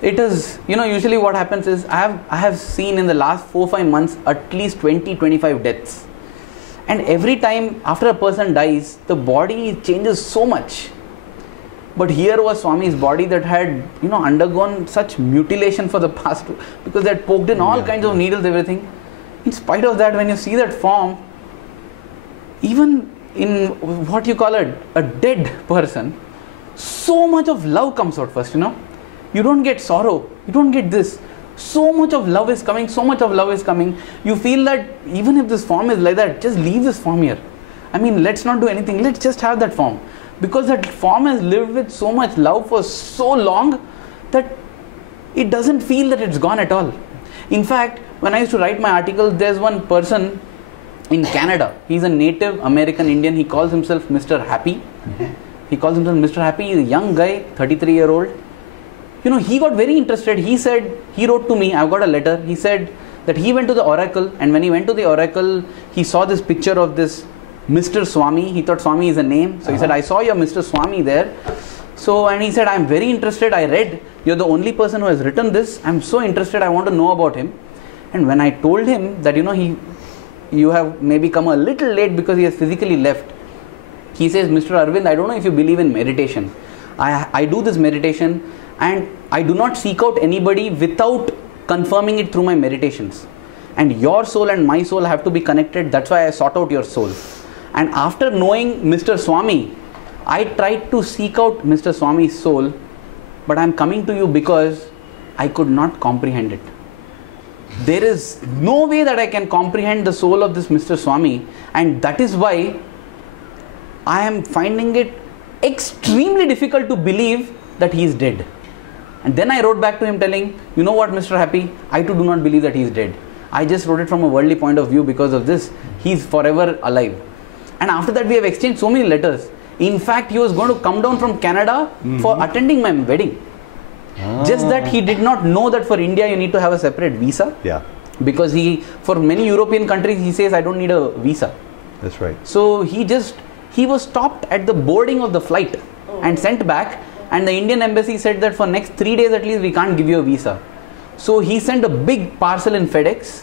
It is, you know, usually what happens is I have seen in the last 4-5 months at least 20-25 deaths, and every time after a person dies, the body changes so much. But here was Swami's body that had, you know, undergone such mutilation for the past, because they had poked in all kinds of needles, everything. In spite of that, when you see that form, even in what you call a dead person, so much of love comes out first, you know. You don't get sorrow, you don't get this. So much of love is coming, so much of love is coming. You feel that even if this form is like that, just leave this form here. I mean, let's not do anything, let's just have that form. Because that form has lived with so much love for so long that it doesn't feel that it's gone at all. In fact, when I used to write my articles, there's one person in Canada. He's a native American Indian. He calls himself Mr. Happy. He calls himself Mr. Happy. He's a young guy, 33-year-old. You know, he got very interested. He said, he wrote to me, I've got a letter. He said that he went to the oracle, and when he went to the oracle, he saw this picture of this Mr. Swami. He thought Swami is a name. So he said, I saw your Mr. Swami there. So, and he said, I'm very interested. I read, you're the only person who has written this. I'm so interested. I want to know about him. And when I told him that, you know, you have maybe come a little late because he has physically left. He says, Mr. Aravind, I don't know if you believe in meditation. I do this meditation and I do not seek out anybody without confirming it through my meditations. And your soul and my soul have to be connected. That's why I sought out your soul. And after knowing Mr. Swami, I tried to seek out Mr. Swami's soul, but I'm coming to you because I could not comprehend it. There is no way that I can comprehend the soul of this Mr. Swami, and that is why I am finding it extremely difficult to believe that he is dead. And then I wrote back to him telling, you know what, Mr. Happy, I too do not believe that he is dead. I just wrote it from a worldly point of view because of this. He is forever alive. And after that we have exchanged so many letters. In fact, he was going to come down from Canada for attending my wedding. Just that he did not know that for India you need to have a separate visa. Yeah. Because for many European countries, he says, I don't need a visa. That's right. So he was stopped at the boarding of the flight and sent back. And the Indian embassy said that for next 3 days at least we can't give you a visa. So he sent a big parcel in FedEx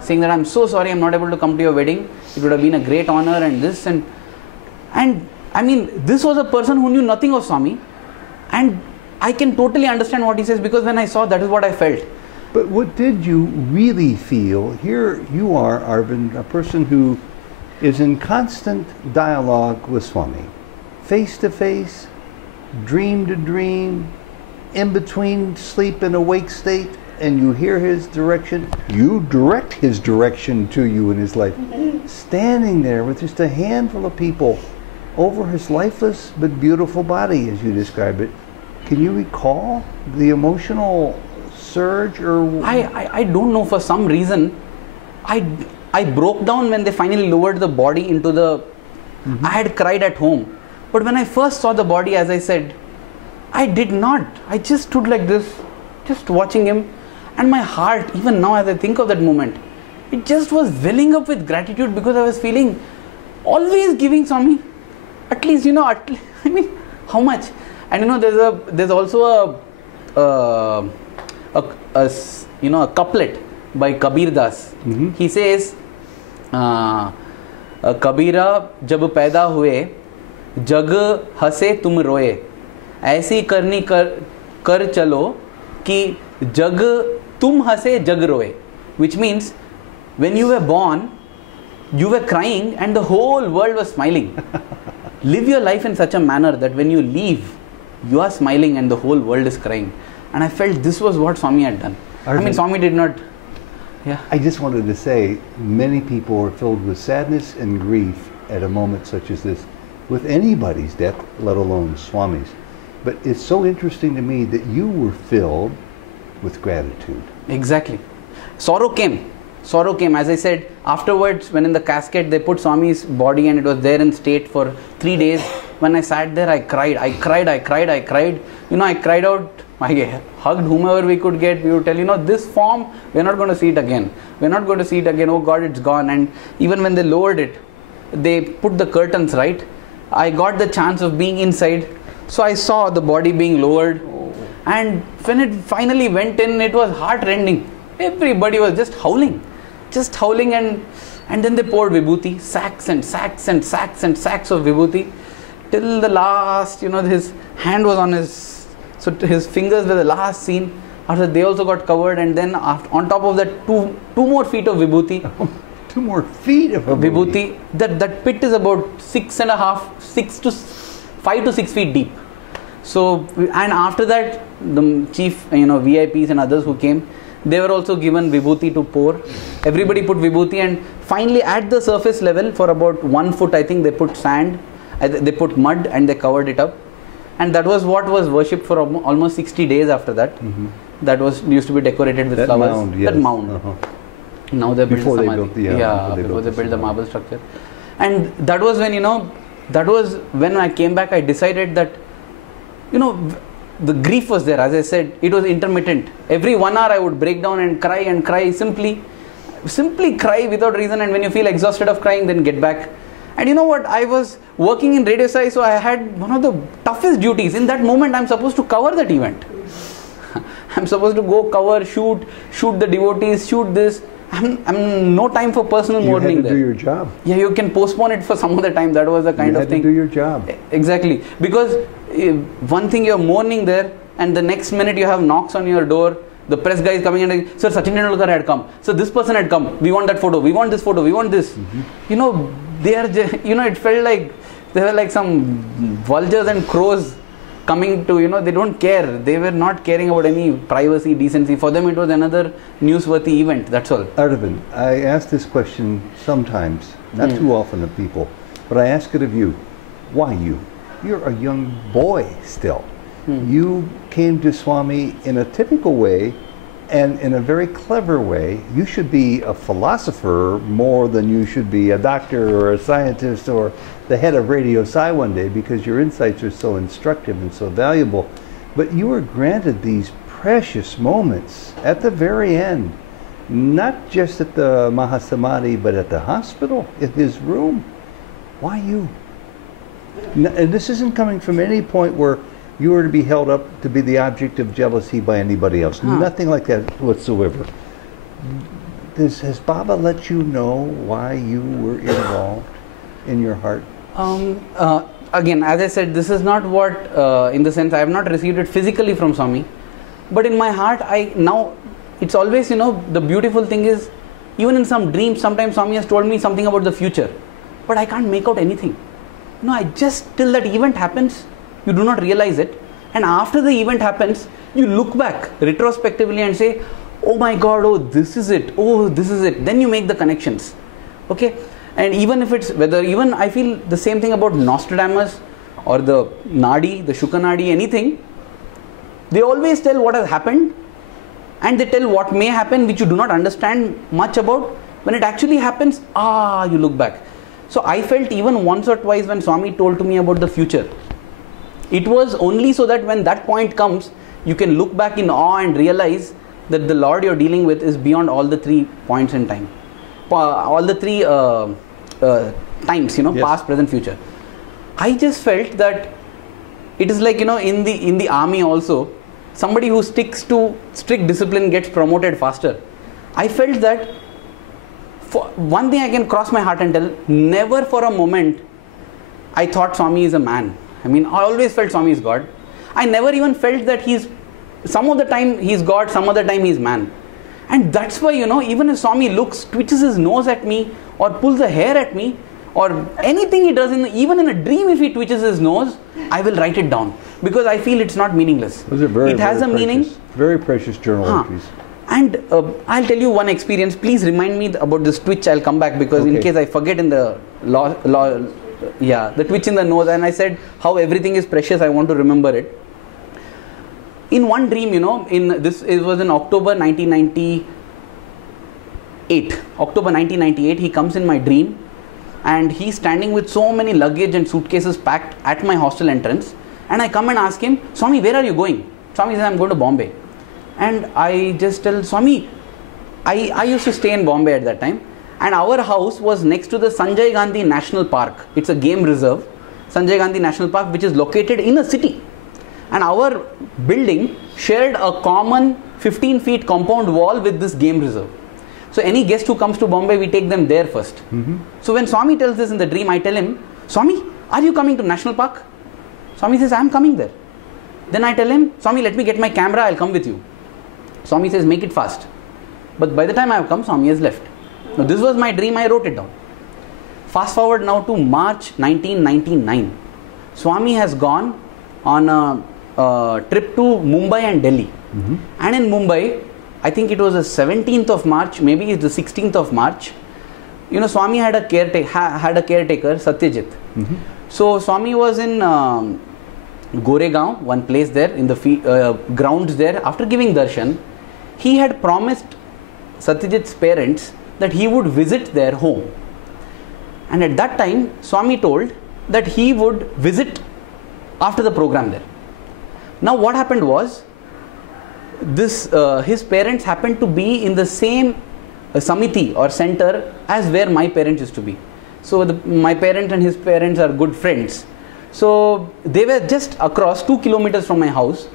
saying that I'm so sorry I'm not able to come to your wedding. It would have been a great honor and this and I mean, this was a person who knew nothing of Swami, and I can totally understand what he says, because when I saw, that is what I felt. But what did you really feel? Here you are, Aravind, a person who is in constant dialogue with Swami, face to face, dream to dream, in between sleep and awake state, and you hear his direction. You direct his direction to you in his life. Standing there with just a handful of people over his lifeless but beautiful body, as you describe it. Can you recall the emotional surge? Or I don't know, for some reason I broke down when they finally lowered the body into the I had cried at home, but when I first saw the body, as I said, I did not. I just stood like this, just watching him, and my heart, even now as I think of that moment, it just was welling up with gratitude, because I was feeling always giving Swami at least, you know, I mean, how much? And you know, there's also a couplet by Kabir Das. He says, Kabira jab paida hue, jag hase tum roye, ऐसी करनी कर चलो कि जग तुम हंसे जग रोए, which means when you were born you were crying and the whole world was smiling. Live your life in such a manner that when you leave, you are smiling and the whole world is crying. And I felt this was what Swami had done. I mean, Swami did not. Yeah. I just wanted to say, many people are filled with sadness and grief at a moment such as this, with anybody's death, let alone Swami's. But it's so interesting to me that you were filled with gratitude. Exactly. sorrow came. Sorrow came. As I said, afterwards, when in the casket, they put Swami's body and it was there in state for 3 days. When I sat there, I cried. I cried. I cried. You know, I cried out. I hugged whomever we could get. We would tell, you know, this form, we're not going to see it again. We're not going to see it again. Oh God, it's gone. And even when they lowered it, they put the curtains, right? I got the chance of being inside. So I saw the body being lowered. And when it finally went in, it was heart-rending. Everybody was just howling. And then they poured vibhuti, sacks and sacks and sacks and sacks of vibhuti, till the last, you know, his hand was on his, so his fingers were the last seen. After they also got covered, and then after, on top of that, two more feet of vibhuti. 2 more feet of vibhuti. That pit is about 5 to 6 feet deep. So, and after that, the chief, you know, VIPs and others who came, they were also given vibhuti to pour. Everybody put vibhuti, and finally at the surface level for about 1 foot, I think they put sand, they put mud, and they covered it up. And that was what was worshipped for almost 60 days after that. Mm-hmm. That was used to be decorated with flowers. Mound, yes. That mound. Uh-huh. Now they built before the they samadhi. built the Before they built the marble structure. And that was when, you know, that was when I came back, I decided that, you know, the grief was there. As I said, it was intermittent. Every 1 hour I would break down and cry, simply cry without reason. And when you feel exhausted of crying, then get back. And you know what, I was working in Radio Sai, so I had one of the toughest duties. In that moment, I'm supposed to cover that event. I'm supposed to go cover, shoot the devotees, shoot this. I'm no time for personal mourning there. You had to do your job. Yeah, you can postpone it for some other time. That was the kind of thing. You had to do your job. Exactly. Because one thing, you're mourning there, and the next minute you have knocks on your door. The press guy is coming and, sir, Sachin Tendulkar had come. So this person had come. We want that photo. We want this photo. We want this. Mm-hmm. You know, they are, you know, it felt like they were like some vultures and crows coming to, you know, they don't care. They were not caring about any privacy, decency. For them, it was another newsworthy event. That's all. Aravind, I ask this question sometimes, not too often of people, but I ask it of you. Why you? You're a young boy still. You came to Swami in a typical way and in a very clever way. You should be a philosopher more than you should be a doctor or a scientist or the head of Radio Sai one day, because your insights are so instructive and so valuable. But you were granted these precious moments at the very end, not just at the Mahasamadhi, but at the hospital, in his room. Why you? And this isn't coming from any point where you were to be held up to be the object of jealousy by anybody else. Nothing like that whatsoever. Has Baba let you know why you were involved in your heart? Again, as I said, this is not what, in the sense, I have not received it physically from Swami. But in my heart, now, it's always, you know, the beautiful thing is, even in some dreams, sometimes Swami has told me something about the future. But I can't make out anything. No, I just, till that event happens, you do not realize it, and after the event happens, you look back retrospectively and say, oh my God, oh this is it, oh this is it. Then you make the connections. Okay, and even if it's even I feel the same thing about Nostradamus or the Nadi, the Shuka Nadi, anything. They always tell what has happened, and they tell what may happen, which you do not understand much about. When it actually happens, you look back. So I felt even once or twice when Swami told to me about the future, it was only so that when that point comes, you can look back in awe and realize that the Lord you're dealing with is beyond all the 3 points in time. All the 3 times, you know, yes. Past, present, future. I just felt that it is like, you know, in the army also, somebody who sticks to strict discipline gets promoted faster. I felt that, for one thing I can cross my heart and tell, never for a moment I thought Swami is a man. I mean, I always felt Swami is God. I never even felt that some of the time he's God, some other time he's man. And that's why, you know, even if Swami twitches his nose at me or pulls a hair at me or anything he does, even in a dream, if he twitches his nose, I will write it down because I feel it's not meaningless. Those are very, it has very a precious, meaning. Very precious journal entries. And I'll tell you one experience. Please remind me about this twitch. I'll come back because in case I forget in the the twitch in the nose, and I said how everything is precious, I want to remember it. In one dream, you know, it was in October 1990, October 1998, he comes in my dream and he's standing with so many luggage and suitcases packed at my hostel entrance. And I come and ask him, Swami, where are you going? Swami says, I'm going to Bombay. And I just tell Swami, I used to stay in Bombay at that time. And our house was next to the Sanjay Gandhi National Park. It's a game reserve, Sanjay Gandhi National Park, which is located in a city. And our building shared a common 15 feet compound wall with this game reserve. So any guest who comes to Bombay, we take them there first. So when Swami tells this in the dream, I tell him, Swami, are you coming to National Park? Swami says, I am coming there. Then I tell him, Swami, let me get my camera, I'll come with you. Swami says, make it fast. But by the time I have come, Swami has left. Now this was my dream, I wrote it down. Fast forward now to March 1999. Swami has gone on a trip to Mumbai and Delhi. And in Mumbai, I think it was the 17th of March, maybe it's the 16th of March. You know, Swami had a caretaker, Satyajit. So Swami was in Goregaon, one place there, in the grounds there. After giving darshan, he had promised Satyajit's parents that he would visit their home. And at that time, Swami told that he would visit after the program there. Now what happened was, his parents happened to be in the same samiti or center as where my parents used to be. So my parents and his parents are good friends. So they were just across 2 kilometers from my house.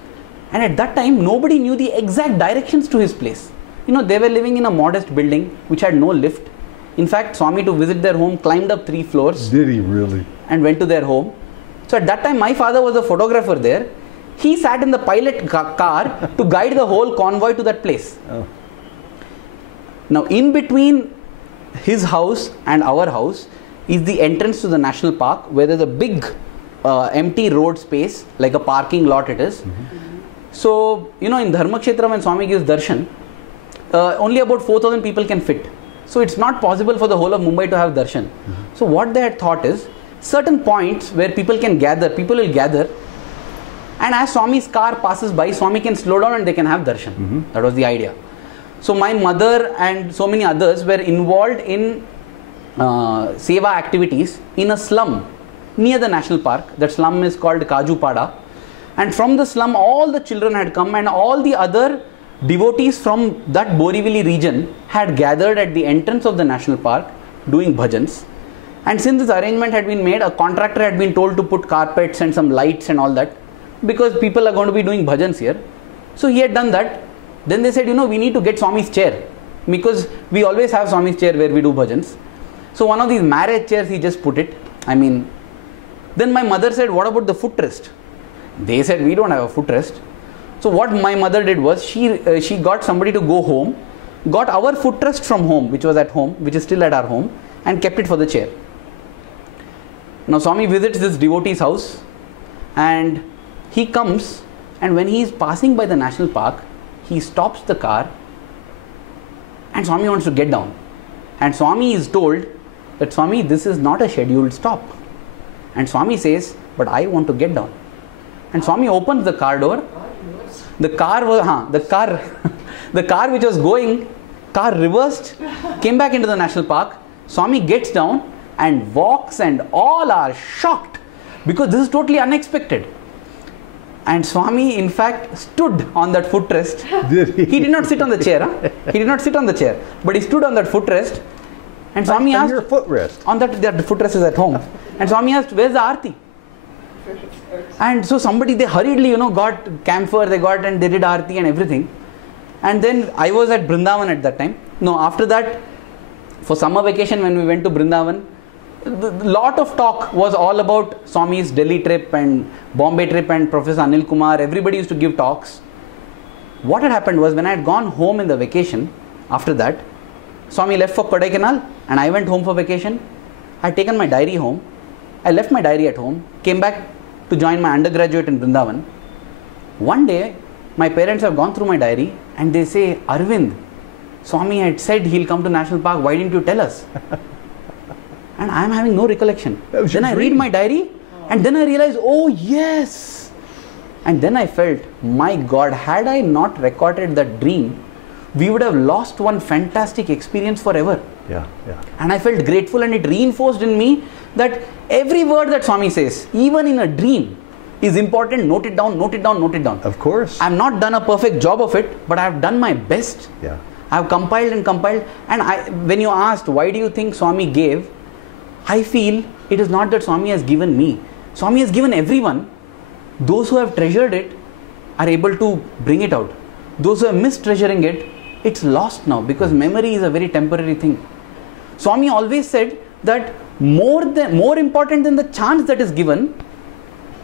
And at that time, nobody knew the exact directions to his place. You know, they were living in a modest building which had no lift. In fact, Swami, to visit their home, climbed up 3 floors. Did he really? And went to their home. So at that time, my father was a photographer there. He sat in the pilot car to guide the whole convoy to that place. Now, in between his house and our house is the entrance to the national park, where there's a big empty road space, like a parking lot it is. So, you know, in Dharmakshetra, when Swami gives darshan, only about 4,000 people can fit. So it's not possible for the whole of Mumbai to have darshan. So what they had thought is, certain points where people can gather, people will gather, and as Swami's car passes by, Swami can slow down and they can have darshan. That was the idea. So my mother and so many others were involved in seva activities in a slum near the national park. That slum is called Kajupada. And from the slum, all the children had come, and all the other devotees from that Borivali region had gathered at the entrance of the national park doing bhajans. And since this arrangement had been made, a contractor had been told to put carpets and some lights and all that, because people are going to be doing bhajans here. So he had done that. Then they said, you know, we need to get Swami's chair, because we always have Swami's chair where we do bhajans. So one of these marriage chairs, he just put it. Then my mother said, what about the footrest? They said, we don't have a footrest. So what my mother did was, she got somebody to go home, got our footrest from home, which was at home, which is still at our home, and kept it for the chair. Now Swami visits this devotee's house, and he comes, and when he is passing by the national park, he stops the car, and Swami wants to get down. And Swami is told that, Swami, this is not a scheduled stop. And Swami says, but I want to get down. And Swami opens the car door. The car was, the car which was going, car reversed, came back into the national park. Swami gets down and walks, and all are shocked, because this is totally unexpected. And Swami, in fact, stood on that footrest. He did not sit on the chair. He did not sit on the chair, but he stood on that footrest. And Swami asked, your footrest? On that footrest is at home. And Swami asked, where's the Aarti? And so somebody, they hurriedly, you know, got camphor, and they did Aarti and everything. And then I was at Brindavan at that time. No, after that, for summer vacation when we went to Brindavan, the lot of talk was all about Swami's Delhi trip and Bombay trip and Professor Anil Kumar. Everybody used to give talks. What had happened was, when I had gone home in the vacation, after that, Swami left for Kodaikanal and I went home for vacation. I had taken my diary home. I left my diary at home, came back to join my undergraduate in Brindavan. One day, my parents have gone through my diary and they say, Aravind, Swami had said he'll come to National Park, why didn't you tell us? And I am having no recollection. Then I read my diary and then I realize, oh yes. And then I felt, my God, had I not recorded that dream, we would have lost one fantastic experience forever. Yeah, yeah. And I felt grateful, and it reinforced in me that every word that Swami says, even in a dream, is important. Note it down, note it down, note it down. Of course. I've not done a perfect job of it, but I've done my best. Yeah. I've compiled and compiled. And when you asked, why do you think Swami gave? I feel it is not that Swami has given me. Swami has given everyone. Those who have treasured it are able to bring it out. Those who are mistreasuring it, it's lost now, because memory is a very temporary thing. Swami always said that more important than the chance that is given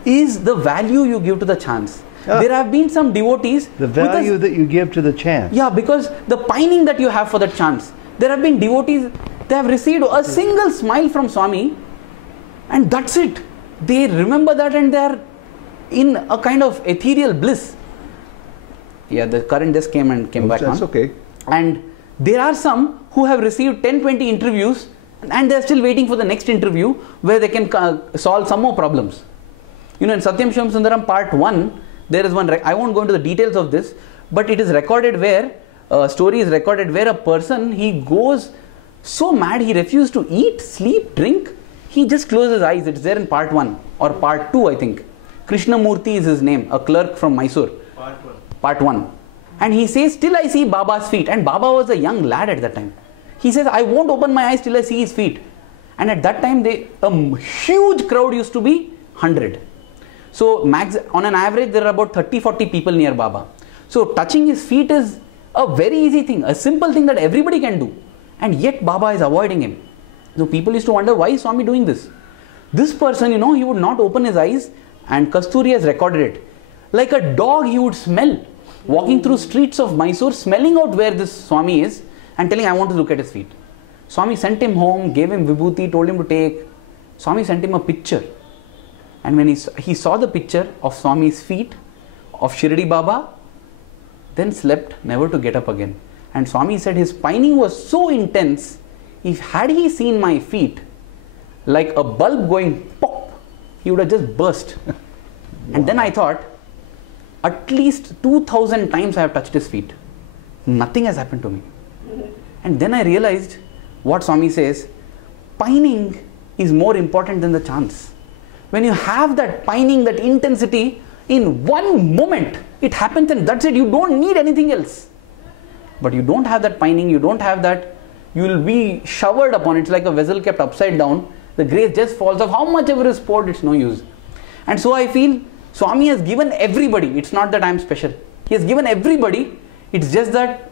is the value you give to the chance. There have been some devotees. The value that you give to the chance. Yeah, because the pining that you have for the chance. There have been devotees, they have received a single smile from Swami, and that's it. They remember that, and they are in a kind of ethereal bliss. Yeah, the current just came back on. That's okay. And there are some who have received 10-20 interviews, and they are still waiting for the next interview where they can solve some more problems. You know, in Satyam Shivam Sundaram part 1, there is one, I won't go into the details of this, but it is recorded where, story is recorded where a person, he goes so mad, he refused to eat, sleep, drink, he just closed his eyes. It's there in part 1 or part 2, I think. Krishnamurti is his name, a clerk from Mysore. Part 1. And he says, till I see Baba's feet. And Baba was a young lad at that time. He says, I won't open my eyes till I see his feet. And at that time, a huge crowd used to be 100. So on an average, there are about 30-40 people near Baba. So touching his feet is a very easy thing, a simple thing that everybody can do. And yet Baba is avoiding him. So people used to wonder, why is Swami doing this? This person, you know, he would not open his eyes, and Kasturi has recorded it. Like a dog, he would smell, walking through streets of Mysore, smelling out where this Swami is and telling, I want to look at his feet. Swami sent him home, gave him vibhuti, told him to take. Swami sent him a picture. And when he saw the picture of Swami's feet, of Shirdi Baba, then slept, never to get up again. And Swami said his pining was so intense, had he seen my feet, like a bulb going pop, he would have just burst. Wow. And then I thought, at least 2,000 times I have touched his feet. Nothing has happened to me. And then I realized what Swami says, pining is more important than the chance. When you have that pining, that intensity, in one moment, it happens and that's it. You don't need anything else. But you don't have that pining, you don't have that, you will be showered upon. It's like a vessel kept upside down. The grace just falls off. How much ever is poured, it's no use. And so I feel Swami has given everybody. It's not that I am special. He has given everybody. It's just that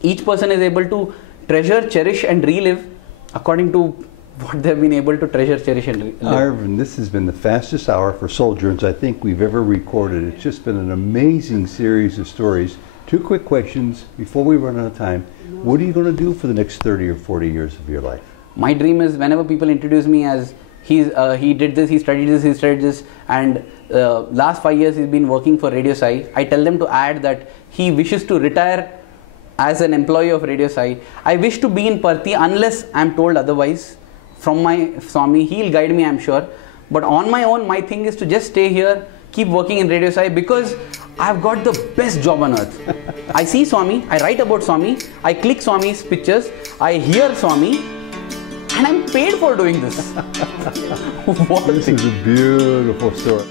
each person is able to treasure, cherish and relive according to what they have been able to treasure, cherish and relive. Aravind, this has been the fastest hour for Souljourns I think we've ever recorded. It's just been an amazing series of stories. 2 quick questions before we run out of time. What are you going to do for the next 30 or 40 years of your life? My dream is, whenever people introduce me as he did this, he studied this, and last 5 years he's been working for Radio Sai, I tell them to add that he wishes to retire as an employee of Radio Sai. I wish to be in Parthi unless I am told otherwise from my Swami. He'll guide me, I'm sure. But on my own, my thing is to just stay here, keep working in Radio Sai, because I've got the best job on earth. I see Swami, I write about Swami, I click Swami's pictures, I hear Swami, and I'm paid for doing this. This is a beautiful story.